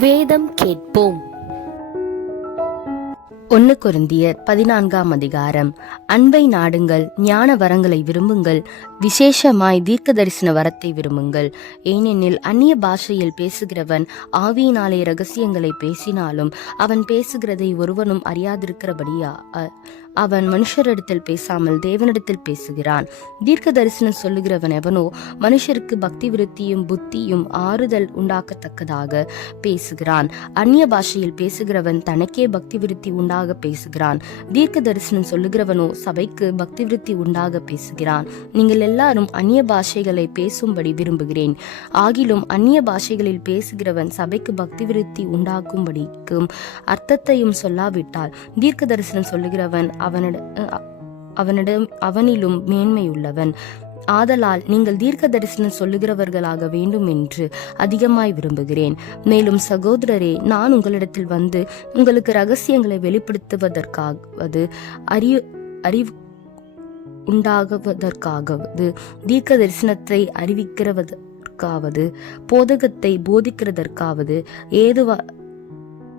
வேதம் கேட்போம். ஒன்னு குருந்தியர் பதினான்காம் அதிகாரம். அன்பை நாடுங்கள் ஞான வரங்களை விரும்புங்கள் விசேஷமாய் தீர்க்க தரிசன வரத்தை விரும்புங்கள். ஏனெனில் அந்நிய பாஷையில் பேசுகிறவன் ஆவியினாலே ரகசியங்களை பேசினாலும் அவன் பேசுகிறதை ஒருவனும் அறியாதிருக்கிறபடியா அவன் மனுஷரிடத்தில் பேசாமல் தேவனிடத்தில் பேசுகிறான். தீர்க்க தரிசனம் சொல்லுகிறவன் எவனோ மனுஷருக்கு பக்தி விருத்தியும் புத்தியும் ஆறுதல் உண்டாக்கத்தக்கதாக பேசுகிறான். அந்நிய பாஷையில் பேசுகிறவன் தனக்கே பக்தி விருத்தி உண்டாக பேசுகிறான். தீர்க்க தரிசனம் சொல்லுகிறவனோ சபைக்கு பக்தி விருத்தி உண்டாக பேசுகிறான். நீங்கள் எல்லாரும் அந்நிய பாஷைகளை பேசும்படி விரும்புகிறேன். ஆகிலும் அந்நிய பாஷைகளில் பேசுகிறவன் சபைக்கு பக்தி விருத்தி உண்டாக்கும்படிக்கும் அர்த்தத்தையும் சொல்லாவிட்டால் தீர்க்க தரிசனம் சொல்லுகிறவன் அவனிட அவனிடம் அவனிலும் மேன்மையுள்ளவன். ஆதலால் நீங்கள் தீர்க்க தரிசனம் சொல்லுகிறவர்களாக வேண்டும் என்று அதிகமாய் விரும்புகிறேன். மேலும் சகோதரரே நான் உங்களிடத்தில் வந்து உங்களுக்கு ரகசியங்களை வெளிப்படுத்துவதற்காவது அறிவு அறிவு உண்டாகுவதற்காகவது தீர்க்க தரிசனத்தை அறிவிக்கிறவதற்காவது போதகத்தை போதிக்கிறதற்காவது ஏதுவா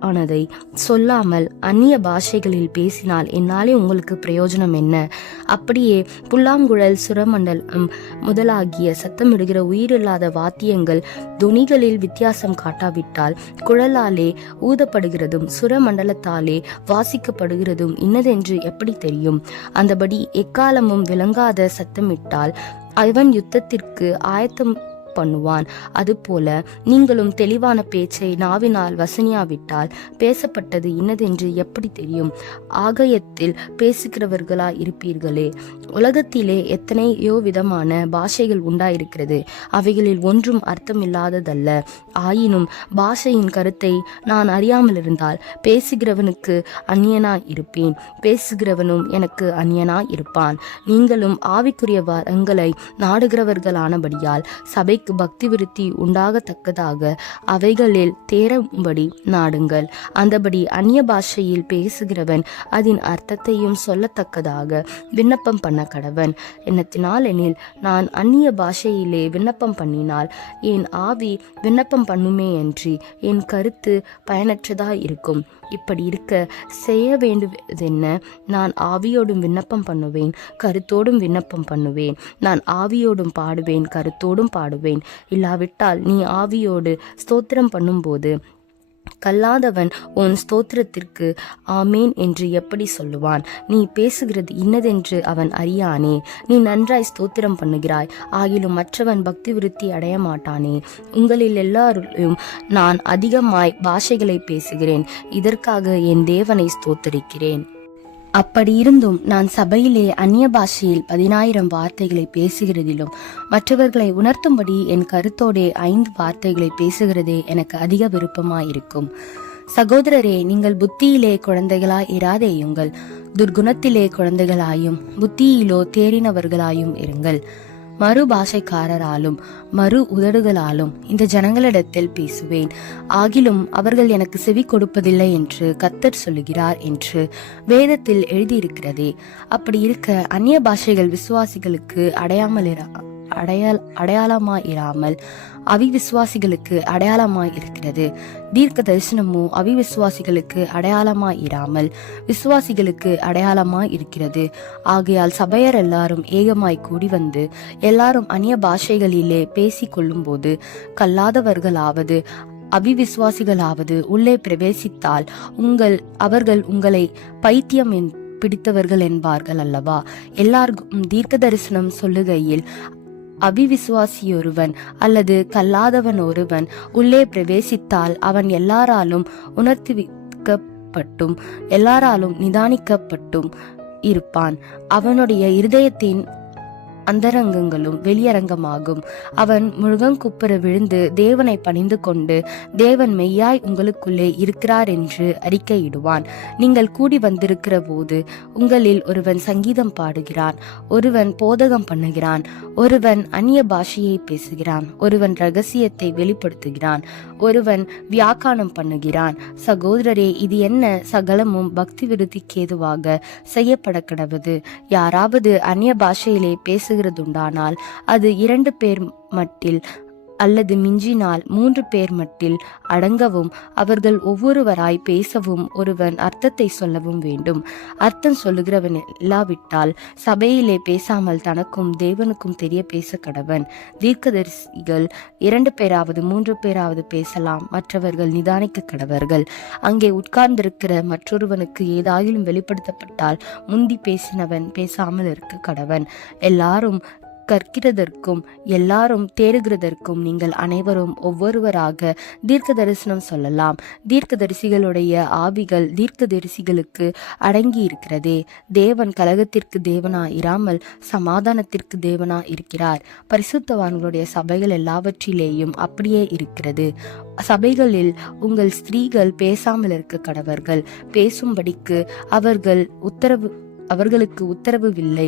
ஆனதை சொல்லாமல் அந்நிய பாஷைகளில் பேசினால் என்னாலே உங்களுக்கு பிரயோஜனம் என்ன? அப்படியே புல்லாங்குழல் சுரமண்டலம் முதலாகிய சத்தமிடுகிற உயிரில்லாத வாத்தியங்கள் துணிகளில் வித்தியாசம் காட்டாவிட்டால் குழலாலே ஊதப்படுகிறதும் சுரமண்டலத்தாலே வாசிக்கப்படுகிறதும் இன்னதென்று எப்படி தெரியும்? அந்தபடி எக்காலமும் விளங்காத சத்தமிட்டால் அவன் யுத்தத்திற்கு ஆயத்தம் பண்ணுவான். அதுபோல நீங்களும் தெளிவான பேச்சை நாவினால் வசனியாவிட்டால் பேசப்பட்டது இன்னதென்று எப்படி தெரியும்? ஆகயத்தில் பேசுகிறவர்களா இருப்பீர்களே. உலகத்திலே எத்தனையோ விதமான பாஷைகள் உண்டாயிருக்கிறது. அவைகளில் ஒன்றும் அர்த்தமில்லாததல்ல. ஆயினும் பாஷையின் கருத்தை நான் அறியாமல் இருந்தால் பேசுகிறவனுக்கு அந்நியனா இருப்பேன். பேசுகிறவனும் எனக்கு அந்நியனா இருப்பான். நீங்களும் ஆவிக்குரிய வரங்களை நாடுகிறவர்களானபடியால் சபைக்கு பக்தி விருத்தி உண்டாகத்தக்கதாக அவைகளில் தேரும்படி நாடுங்கள். அந்தபடி அந்நிய பாஷையில் பேசுகிறவன் அதன் அர்த்தத்தையும் சொல்லத்தக்கதாக விண்ணப்பம் பண்ண கடவன். என்னத்தினால் எனில் நான் அந்நிய பாஷையிலே விண்ணப்பம் பண்ணினால் என் ஆவி விண்ணப்பம் பண்ணுமே அன்றி என் கருத்து பயனற்றதாக இருக்கும். இப்படி இருக்க செய்ய வேண்டுவதென்ன? நான் ஆவியோடும் விண்ணப்பம் பண்ணுவேன் கருத்தோடும் விண்ணப்பம் பண்ணுவேன். நான் ஆவியோடும் பாடுவேன் கருத்தோடும் பாடுவேன். இல்லாவிட்டால் நீ ஆவியோடு ஸ்தோத்திரம் பண்ணும்போது கல்லாதவன் உன் ஸ்தோத்திரத்திற்கு ஆமேன் என்று எப்படி சொல்லுவான்? நீ பேசுகிறது இன்னதென்று அவன் அறியானே. நீ நன்றாய் ஸ்தோத்திரம் பண்ணுகிறாய். ஆகிலும் மற்றவன் பக்தி விருத்தி அடைய மாட்டானே. உங்களில் எல்லாரும் நான் அதிகமாய் பாஷைகளை பேசுகிறேன். இதற்காக என் தேவனை ஸ்தோத்தரிக்கிறேன். அப்படி இருந்தும் நான் சபையிலே அந்நிய பாஷையில் பதினாயிரம் வார்த்தைகளை பேசுகிறதிலும் மற்றவர்களை உணர்த்தும்படி என் கருத்தோடே ஐந்து வார்த்தைகளை பேசுகிறதே எனக்கு அதிக விருப்பமாயிருக்கும். சகோதரரே நீங்கள் புத்தியிலே குழந்தைகளாய் இராதேயுங்கள். துர்குணத்திலே குழந்தைகளாயும் புத்தியிலோ தேறினவர்களாயும் இருங்கள். மறு பாஷைக்காரராலும் மறு உதடுகளாலும் இந்த ஜனங்களிடத்தில் பேசுவேன். ஆகிலும் அவர்கள் எனக்கு செவி கொடுப்பதில்லை என்று கத்தர் சொல்லுகிறார் என்று வேதத்தில் எழுதியிருக்கிறதே. அப்படி இருக்க அந்நிய பாஷைகள் விசுவாசிகளுக்கு அடையாமல் அடையாள அடையாளமாக இராமல் அவிவிசுவாசிகளுக்கு அடையாளமாக இருக்கிறது தீர்க்க தரிசனமோ அவிவிசுவாசிகளுக்கு அடையாளமாய் இராமல் விசுவாசிகளுக்கு அடையாளமாய் இருக்கிறது ஆகையால் சபையர் எல்லாரும் ஏகமாய் கூடி வந்து எல்லாரும் அந்நிய பாஷைகளிலே பேசிக்கொள்ளும்போது கல்லாதவர்களாவது அவிவிசுவாசிகளாவது உள்ளே பிரவேசித்தால் உங்கள் அவர்கள் உங்களை பைத்தியம் என் பிடித்தவர்கள் என்பார்கள் அல்லவா? எல்லாருக்கும் தீர்க்க தரிசனம் சொல்லுகையில் அவிவிசுவாசியொருவன் அல்லது கல்லாதவன் ஒருவன் உள்ளே பிரவேசித்தால் அவன் எல்லாராலும் உணர்த்திவிக்கப்பட்டும் எல்லாராலும் நிதானிக்கப்பட்டும் இருப்பான். அவனுடைய இருதயத்தின் அந்தரங்கங்களும் வெளியரங்கமாகும். அவன் முழுகங்குப்புற விழுந்து தேவனை பணிந்து கொண்டு தேவன் மெய்யாய் உங்களுக்குள்ளே இருக்கிறார் என்று அறிக்கையிடுவான். நீங்கள் கூடி வந்திருக்கிற போது உங்களில் ஒருவன் சங்கீதம் பாடுகிறான் ஒருவன் போதகம் பண்ணுகிறான் ஒருவன் அந்நிய பாஷையை பேசுகிறான் ஒருவன் ரகசியத்தை வெளிப்படுத்துகிறான் ஒருவன் வியாக்கானம் பண்ணுகிறான். சகோதரரே இது என்ன சகலமும் பக்தி விருத்திக்கேதுவாக செய்யப்பட கிடவது யாராவது அந்நிய பாஷையிலே பேசுகிறதுண்டானால் அது இரண்டு பேர் மட்டில் அல்லது மிஞ்சினால் மூன்று பேர் மட்டில் அடங்கவும் அவர்கள் ஒவ்வொருவராய் பேசவும் ஒருவன் அர்த்தத்தை சொல்லவும் வேண்டும். அர்த்தம் சொல்லுகிறவன் இல்லாவிட்டால் சபையிலே பேசாமல் தனக்கும் தேவனுக்கும் தெரிய பேச கடவன். தீர்க்கதரிசிகள் இரண்டு பேராவது மூன்று பேராவது பேசலாம் மற்றவர்கள் நிதானிக்க கடவர்கள். அங்கே உட்கார்ந்திருக்கிற மற்றொருவனுக்கு ஏதாயிலும் வெளிப்படுத்தப்பட்டால் முந்தி பேசினவன் பேசாமல் இருக்க கடவன். எல்லாரும் கற்கிறதற்கும் எல்லாரும் தேடுகிறதற்கும் நீங்கள் அனைவரும் ஒவ்வொருவராக தீர்க்க தரிசனம் சொல்லலாம். தீர்க்கதரிசிகளுடைய ஆவிகள் தீர்க்கதரிசிகளுக்கு அடங்கி இருக்கிறதே தேவன் கலகத்திற்கு தேவனா இராமல் சமாதானத்திற்கு தேவனா இருக்கிறார் பரிசுத்தவான்களுடைய சபைகள் எல்லாவற்றிலேயும் அப்படியே இருக்கிறது. சபைகளில் உங்கள் ஸ்திரீகள் பேசாமல் இருக்க கடவர்கள். பேசும்படிக்கு அவர்கள் உத்தரவு அவர்களுக்கு உத்தரவில்லை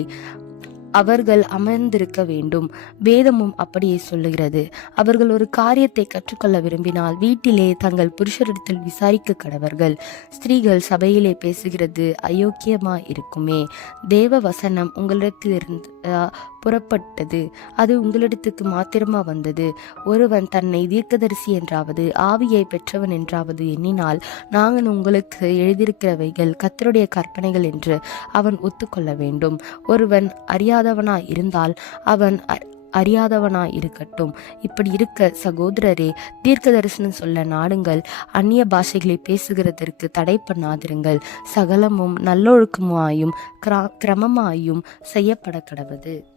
அவர்கள் அமர்ந்திருக்க வேண்டும். வேதமும் அப்படியே சொல்லுகிறது. அவர்கள் ஒரு காரியத்தை கற்றுக்கொள்ள விரும்பினால் வீட்டிலே தங்கள் புருஷரிடத்தில் விசாரிக்க கடவர்கள். ஸ்திரீகள் சபையிலே பேசுகிறது அயோக்கியமா இருக்குமே தேவ வசனம் உங்களிடத்திலிருந்து அஹ், புறப்பட்டது. அது உங்களிடத்துக்கு மாத்திரமா வந்தது. ஒருவன் தன்னை தீர்க்கதரிசி என்றாவது ஆவியை பெற்றவன் என்றாவது எண்ணினால் நாங்கள் உங்களுக்கு எழுதியிருக்கிறவைகள் கத்தருடைய கற்பனைகள் என்று அவன் ஒத்துக்கொள்ள வேண்டும். ஒருவன் அறியாதவனாய் இருந்தால் அவன் அறியாதவனா அறியாதவனாய் இருக்கட்டும். இப்படி இருக்க சகோதரரே தீர்க்க தரிசனம் சொல்ல நாடுங்கள். அந்நிய பாஷைகளை பேசுகிறதற்கு தடை பண்ணாதிருங்கள். சகலமும் நல்லொழுக்கமாயும் கிரா- கிரமமாயும் செய்யப்பட கடவுது